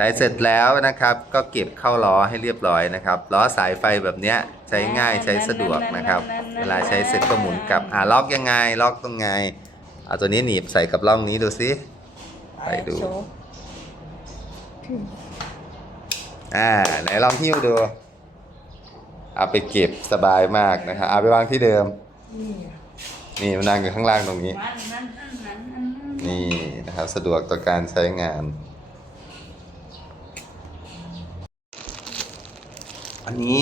ใช้เสร็จแล้วนะครับ ก็เก็บเข้าล้อให้เรียบร้อยนะครับล้อสายไฟแบบเนี้ยใช้ง่ายใช้สะดวกนะครับ เวลาใช้เสร็จก็หมุนกลับอ่าล็อกยังไงล็อกตรงไงเอาตัวนี้หนีบใส่กับร่องนี้ดูสิไปดูอ่าไหนลองหิ้วดูเอาไปเก็บสบายมากนะครับเอาไปวางที่เดิม นี่นี่มันนั่งอยู่ข้างล่างตรงนี้ นี่นะครับสะดวกต่อการใช้งาน อันนี้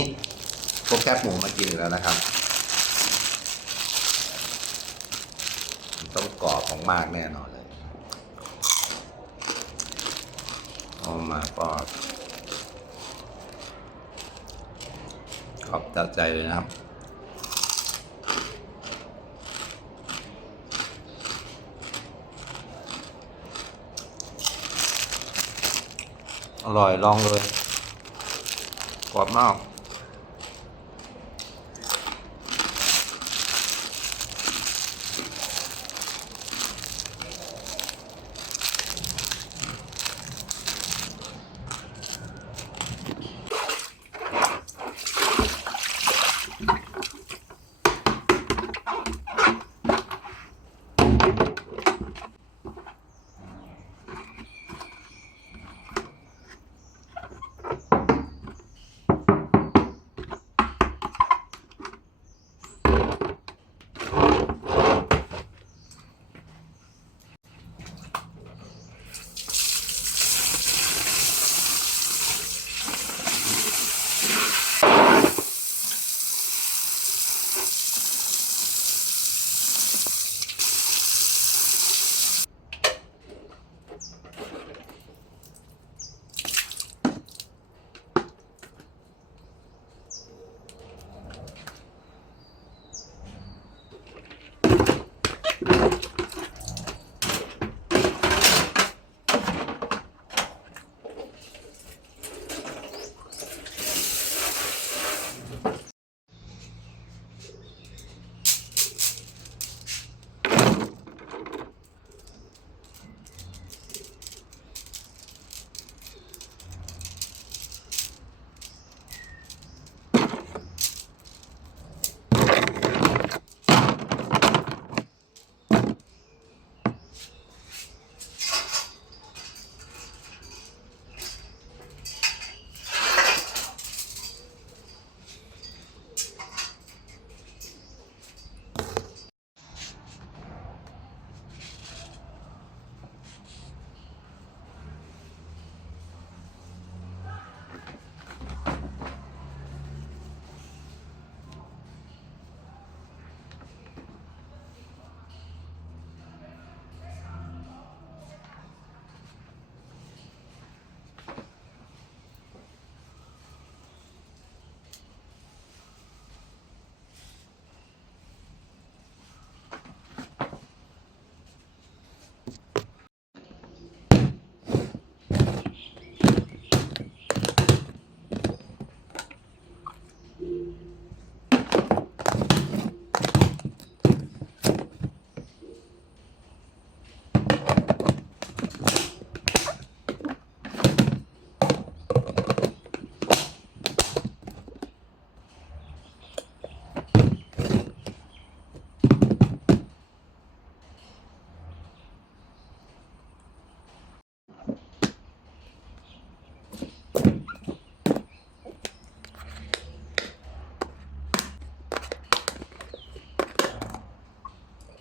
โปรแกรมหมูมากินแล้วนะครับ ต้องกรอบของมากแน่นอนเลยเอามาก็ขอบจัดใจเลยนะครับอร่อยลองเลย กรอบมาก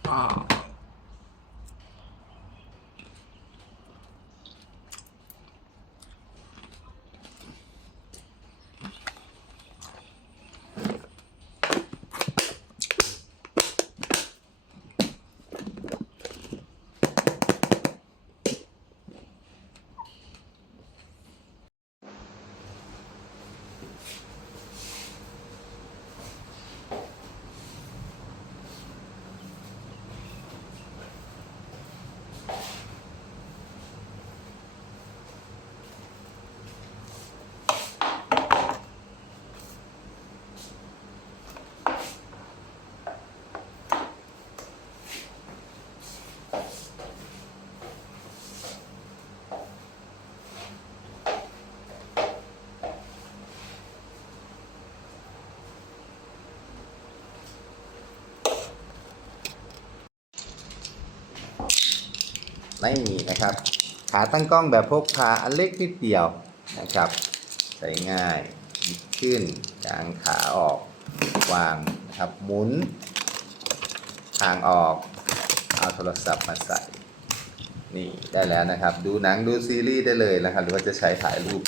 啊。 ไม่มีนะครับ ขาตั้งกล้องแบบพกพาอันเล็กนิดเดียวนะครับใช้ง่ายหยิบขึ้นกางขาออก วางนะครับหมุนทางออก เอาโทรศัพท์มาใส่นี่ได้แล้วนะครับ ดูหนังดูซีรีส์ได้เลยนะครับ หรือว่าจะใช้ถ่ายรูป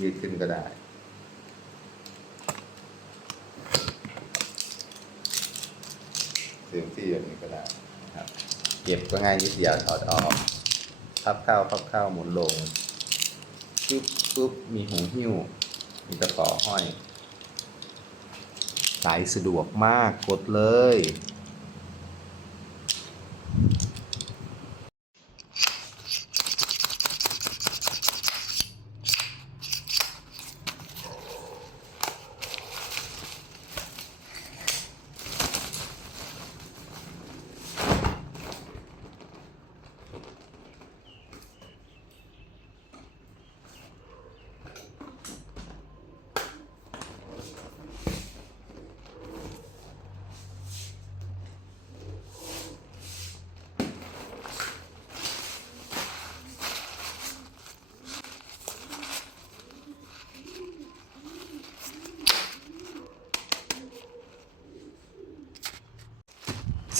ยืดขึ้นก็ได้เซลฟี่แบบนี้ก็ได้ เก็บก็ง่ายนิดเดียวถอดออกพับเข้าพับเข้าหมุนลงปุ๊บปุ๊บมีหูหิ้ว มีตะขอห้อยใช้สะดวกมากกดเลย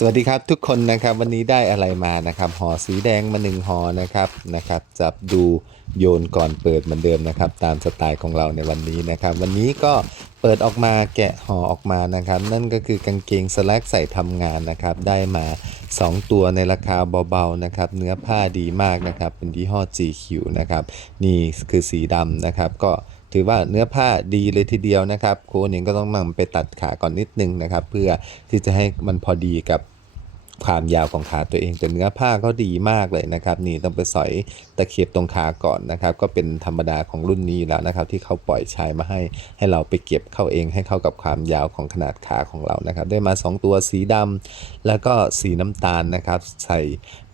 สวัสดีครับทุกคนนะครับวันนี้ได้อะไรมานะครับห่อสีแดงมาหนึ่งห่อนะครับนะครับจับดูโยนก่อนเปิดเหมือนเดิมนะครับ ตามสไตล์ของเราในวันนี้นะครับ วันนี้ก็เปิดออกมาแกะห่อออกมานะครับ นั่นก็คือกางเกงสแลกใส่ทำงานนะครับ ได้มา 2 ตัวในราคาเบาๆนะครับ เนื้อผ้าดีมากนะครับ เป็นยี่ห้อ GQ นะครับนี่คือสีดำนะครับก็ถือว่าเนื้อผ้าดีเลยทีเดียวนะครับโค้ชเองก็ต้องนำไปตัดขาก่อนนิดนึงนะครับ เพื่อที่จะให้มันพอดีกับ ความยาวของขาตัวเองแต่เนื้อผ้าก็ดีมากเลยนะครับ นี่ต้องไปสอยตะเข็บตรงขาก่อนนะครับ ก็เป็นธรรมดาของรุ่นนี้แล้วนะครับ ที่เขาปล่อยชายมาให้ ให้เราไปเก็บเข้าเองให้เข้ากับความยาวของขนาดขาของเรานะครับ ได้มา 2 ตัวสีดำแล้วก็สีน้ำตาลนะครับ ใส่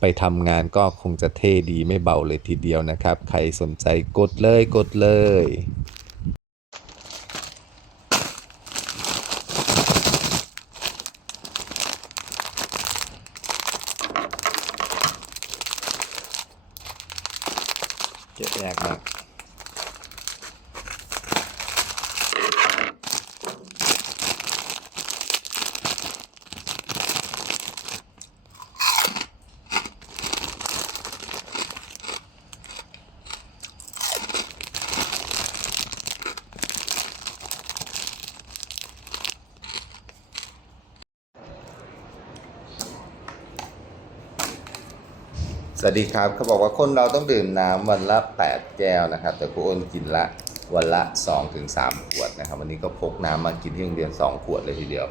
ไปทำงานก็คงจะเท่ดีไม่เบาเลยทีเดียวนะครับ ใครสนใจกดเลยกดเลย เก็บยากมาก วัสดีครับเขาบอกว่าคนเราต้องดื่มน้ำวันละ 8 แก้วนะครับ แต่ครูอ้นกินละวันละ 2-3 ขวดนะครับ วันนี้ก็พกน้ำมากินที่โรงเรียน 2 ขวดเลยทีเดียว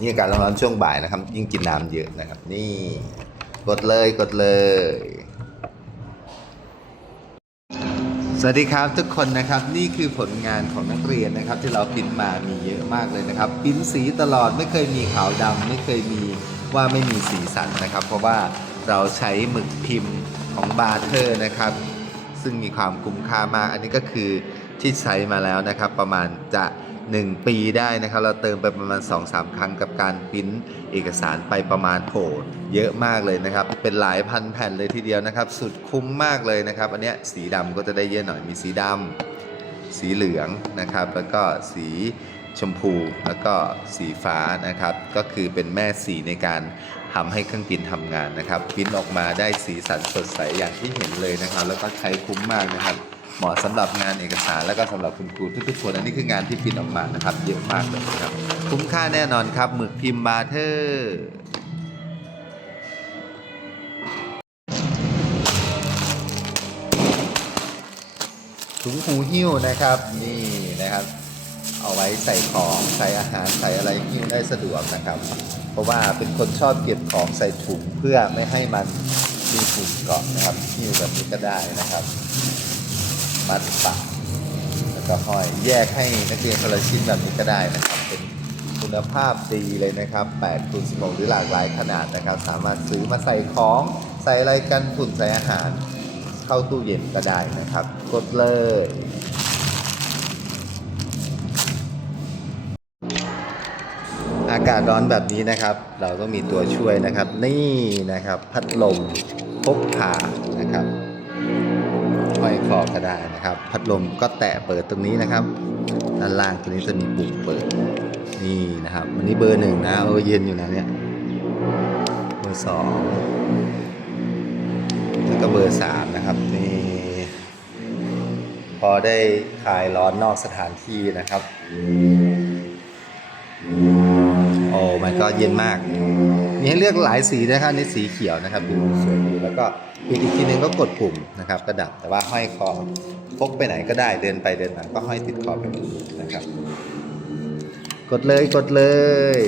นี่อากาศร้อนๆช่วงบ่ายนะครับ ยิ่งกินน้ำเยอะนะครับ นี่กดเลยกดเลย สวัสดีครับทุกคนนะครับนี่คือผลงานของนักเรียนนะครับ ที่เราพิมพ์มามีเยอะมากเลยนะครับพิมพ์สีตลอดไม่เคยมีขาวดำไม่เคยมีว่าไม่มีสีสันนะครับ เพราะว่าเราใช้หมึกพิมพ์ของบาร์เทอร์นะครับ ซึ่งมีความคุ้มค่ามาก อันนี้ก็คือที่ใช้มาแล้วนะครับ ประมาณจะ 1 ปีได้นะครับ เราเติมไปประมาณ 2-3 ครั้งกับการปริ้นเอกสารไปประมาณโผเยอะมากเลยนะครับ เป็นหลายพันแผ่นเลยทีเดียวนะครับ สุดคุ้มมากเลยนะครับ อันเนี้ยสีดำก็จะได้เยอะหน่อยมีสีดำสีเหลืองนะครับ แล้วก็สีชมพูแล้วก็สีฟ้านะครับ ก็คือเป็นแม่สีในการทำให้เครื่องพิมพ์ทำงานนะครับพิมพ์ออกมาได้สีสันสดใสอย่างที่เห็นเลยนะครับ แล้วก็ใช้คุ้มมากนะครับ เหมาะสำหรับงานเอกสารแล้วก็สำหรับคุณครูทุกๆคนอันนี้คืองานที่พิมพ์ออกมานะครับเยอะมากเลยนะครับ คุ้มค่าแน่นอนครับหมึกพิมพ์บาเทอร์ถุงหูหิ้วนะครับนี่นะครับ เอาไว้ใส่ของใส่อาหารใส่อะไรหิ้วได้สะดวกนะครับ เพราะว่าเป็นคนชอบเก็บของใส่ถุงเพื่อไม่ให้มันมีฝุ่นเกาะนะครับหิ้วแบบนี้ก็ได้นะครับ มัดปากแล้วก็ห้อยแยกให้นักเรียนคนละชิ้นแบบนี้ก็ได้นะครับ เป็นคุณภาพดีเลยนะครับ8คูณ16หรือหลากหลายขนาดนะครับ สามารถซื้อมาใส่ของใส่อะไรกันฝุ่นใส่อาหาร เข้าตู้เย็นก็ได้นะครับ กดเลยอากาศร้อนแบบนี้นะครับ เราต้องมีตัวช่วยนะครับ นี่นะครับ พัดลมพกพา พัดลมก็แตะเปิดตรงนี้นะครับ ด้านล่างตัวนี้จะมีปุ่มเปิด นี่นะครับวันนี้เบอร์หนึ่งนะเออเย็นอยู่นะเนี่ย เบอร์สองแล้วก็เบอร์สามนะครับ นี่ พอได้คลายร้อนนอกสถานที่นะครับ โอ้มันก็เย็นมาก มีให้เลือกหลายสีนะครับนี่สีเขียวนะครับดูสวยดีแล้วก็อีกอีกทีนึงก็กดปุ่มนะครับ ก็ดับแต่ว่าห้อยคอ พกไปไหนก็ได้เดินไปเดินมาก็ห้อยติดคอไปแบบนี้นะครับ กดเลยกดเลย